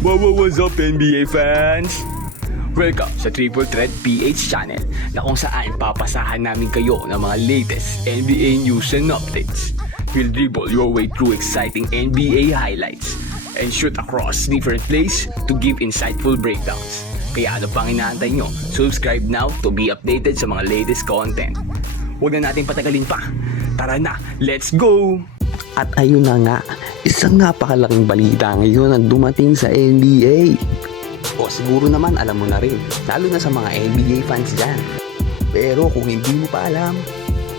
What's up NBA fans? Welcome sa Triple Threat PH channel na kung saan papasahan namin kayo ng mga latest NBA news and updates. We'll dribble your way through exciting NBA highlights and shoot across different plays to give insightful breakdowns. Kaya ano pang inaantay nyo? Subscribe now to be updated sa mga latest content. Huwag na natin patagalin pa. Tara na, let's go! At ayun na nga, isang napakalaking balita ngayon ang dumating sa NBA. O siguro naman alam mo na rin, lalo na sa mga NBA fans dyan. Pero kung hindi mo pa alam,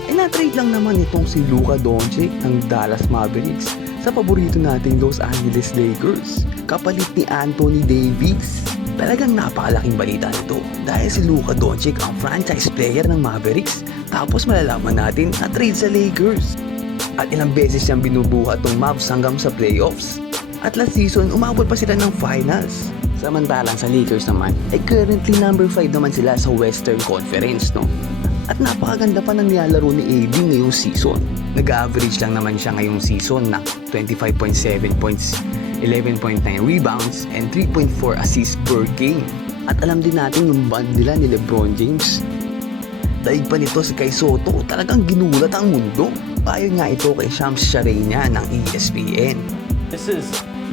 ay na-trade lang naman itong si Luka Doncic ng Dallas Mavericks sa paborito nating Los Angeles Lakers, kapalit ni Anthony Davis. Talagang napakalaking balita nito dahil si Luka Doncic ang franchise player ng Mavericks, tapos malalaman natin na trade sa Lakers. At ilang beses siyang binubuhat ng Mavs hanggang sa playoffs. At last season, umabot pa sila ng finals. Samantalang sa Lakers naman, ay currently number 5 naman sila sa Western Conference, no? At napakaganda pa ng nilalaro ni AD ngayong season. Nag-average lang naman siya ngayong season na 25.7 points, 11.9 rebounds, and 3.4 assists per game. At alam din natin yung band nila ni LeBron James. Daig pa nito si Kai Soto, talagang ginulat ang mundo. Ayon nga ito kay Shams Charania ng ESPN. This is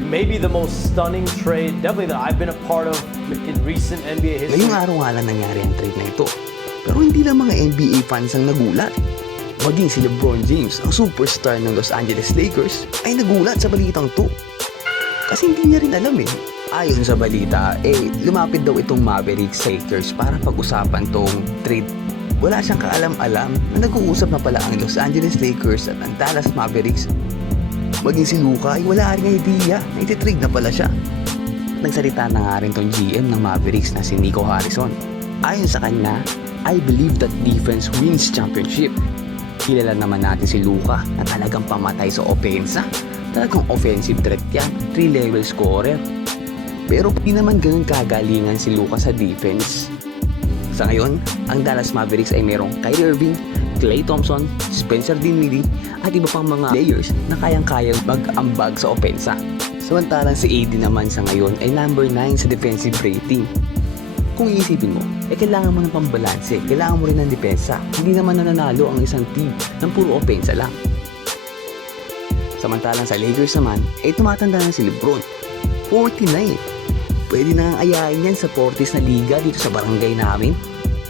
maybe the most stunning trade, definitely that I've been a part of in recent NBA history. Ngayong araw nga lang nangyari ang trade na ito. Pero hindi lang mga NBA fans ang nagulat. Maging si LeBron James, ang superstar ng Los Angeles Lakers, ay nagulat sa balitang to. Kasi hindi niya rin alam eh. Ayon sa balita, lumapit daw itong Mavericks Lakers para pag-usapan tong trade. Wala siyang kaalam-alam na nag-uusap na pala ang Los Angeles Lakers at ang Dallas Mavericks. Maging si Luka ay wala rin idea na ititrade na pala siya. Nagsalita na nga rin tong GM ng Mavericks na si Nico Harrison. Ayon sa kanya, I believe that defense wins championship. Kilala naman natin si Luka na talagang pamatay sa opensa. Talagang offensive threat yan, 3-level scorer. Pero hindi naman ganun kagalingan si Luka sa defense. Sa ngayon, ang Dallas Mavericks ay merong Kyrie Irving, Klay Thompson, Spencer Dinwiddie at iba pang mga players na kayang-kayang mag-ambag sa opensa. Samantalang si AD naman sa ngayon ay number 9 sa defensive rating. Kung iisipin mo, kailangan mo ng pambalanse, kailangan mo rin ng depensa. Hindi naman nananalo ang isang team ng puro opensa lang. Samantalang sa Lakers naman, ay tumatanda na si LeBron. 49. Pwede na ang ayain yan sa Fortis na liga dito sa barangay namin.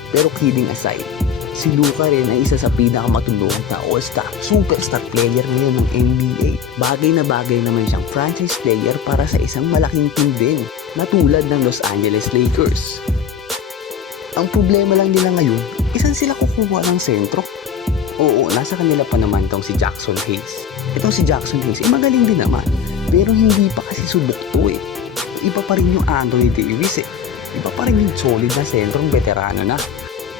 Pero kidding aside, si Luka rin ay isa sa pinakamatulog na all-star, superstar player ngayon ng NBA. Bagay na bagay naman siyang franchise player para sa isang malaking team din, na tulad ng Los Angeles Lakers. Ang problema lang nila ngayon, isan sila kukuha ng sentro? Oo, nasa kanila pa naman tong si Jackson Hayes. Itong si Jackson Hayes, magaling din naman, pero hindi pa kasi subok to eh. Iba pa rin yung Anthony Davis eh. Iba pa rin yung solid na sentrong veterano na.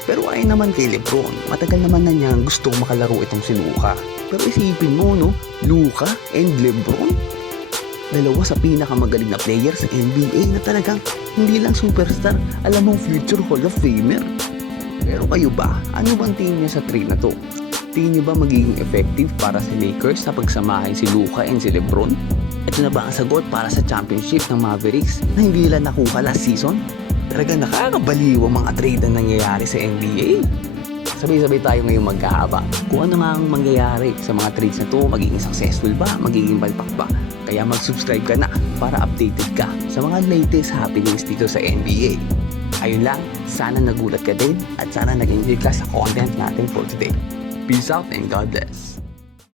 Pero ay naman kay LeBron, matagal naman na niyang gustong makalaro itong si Luka. Pero isipin mo no, Luka and LeBron, dalawa sa pinakamagaling na player sa NBA na talagang hindi lang superstar, alam mong future Hall of Famer. Pero kayo ba, ano bang tingin niyo sa trade na to? Tingin niyo ba magiging effective para sa Lakers na pagsamahin si Luka and si LeBron? Ito na ba ang sagot para sa championship ng Mavericks na hindi nila nakuha last season? Talagang nakakabaliw ang mga trade na nangyayari sa NBA. Sabay-sabay tayo ngayong maghahaba kung ano nga ang mangyayari sa mga trades na to, magiging successful ba, magiging balpak ba. Kaya mag-subscribe ka na para updated ka sa mga latest happenings dito sa NBA. Ayun lang, sana nagulat ka din at sana nag-enjoy ka sa content natin for today. Peace out and God bless.